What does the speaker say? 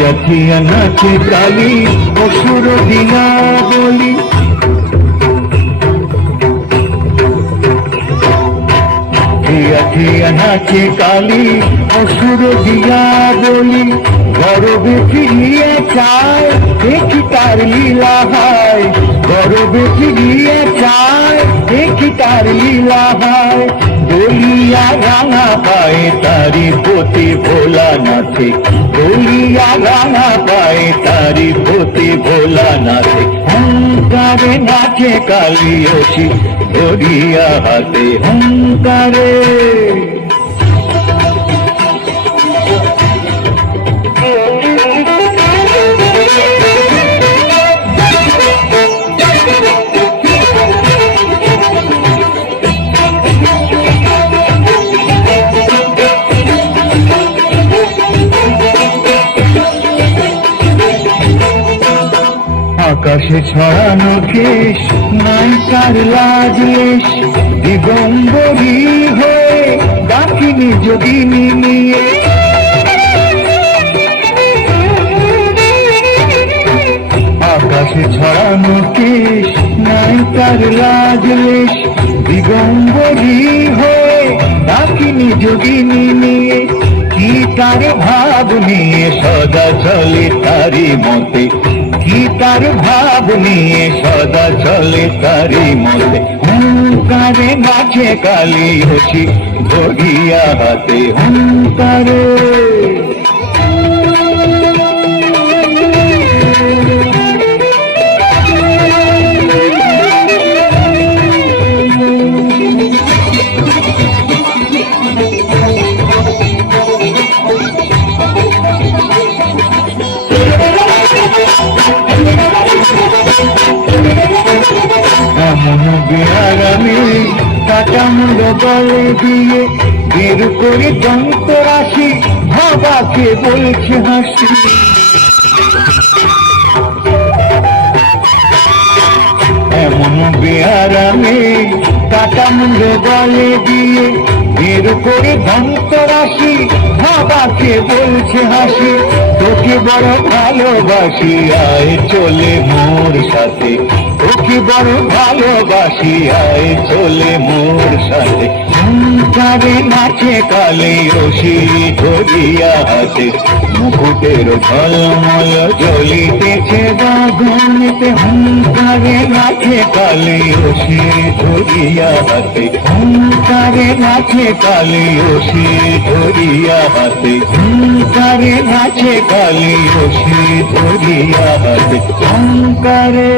থিয়া থিয়া নাচে কালী অসুর দিয়া বলি, থিয়া থিয়া নাচে কালী অসুর দিয়া বলি, গরবে ফিরিয়ে চায় দেখি তার লীলা হয়, গরবে ফিরিয়ে চায় দেখি তার লীলা হয়। বলিয়া রাঙা পায়ে তারি পতি ভোলা নাচে, বলিয়া রাঙা পায়ে তারি পতি ভোলা নাচে। হুঙ্কারে নাচে কালী অসি ধরিয়া হাতে, হুঙ্কারে আকাশে ছড়ানো কেশ নাই তার লাজ লেশ, দিগম্বরী হয়ে ডাকিনি যোগিনী নিয়ে, আকাশে ছড়ানো কেশ নাই তার লাজ লেশ, দিগম্বরী হয়ে ডাকিনি যোগিনী নিয়ে। কি তার ভাব নিয়ে সদা চলে তারি মতে, কি তার ভাব নিয়ে সদা চলে তারি মতে। হুঙ্কারে নাচে কালী অসি ধরিয়া হাতে, হুঙ্কারে এমন বিহারামে কাটা মুন্ড গলে দিয়ে বের করে দন্ত রাশি ভাবাকে বলছে হাসি, এমন বিহারামে কাটা মুন্ড গলে দিয়ে বের করে দন্ত রাশি ভাবাকে বলছে হাসি। তোকে বড় ভালোবাসি আয় চলে মোর সাথে, তোকে বড় ভালোবাসি আয় চলে মোর সাথে। হুঙ্কারে নাচে কালী অসি ধরিয়া হাতে, মুকুটের ঝলমল জ্বলিতেছে গগনেতে। হুঙ্কারে নাচে কালী অসি ধরিয়া হাতে, হুঙ্কারে নাচে কালী অসি ধরিয়া হাতে, হুঙ্কারে নাচে কালী অসি ধরিয়া হাতে, হুঙ্কারে।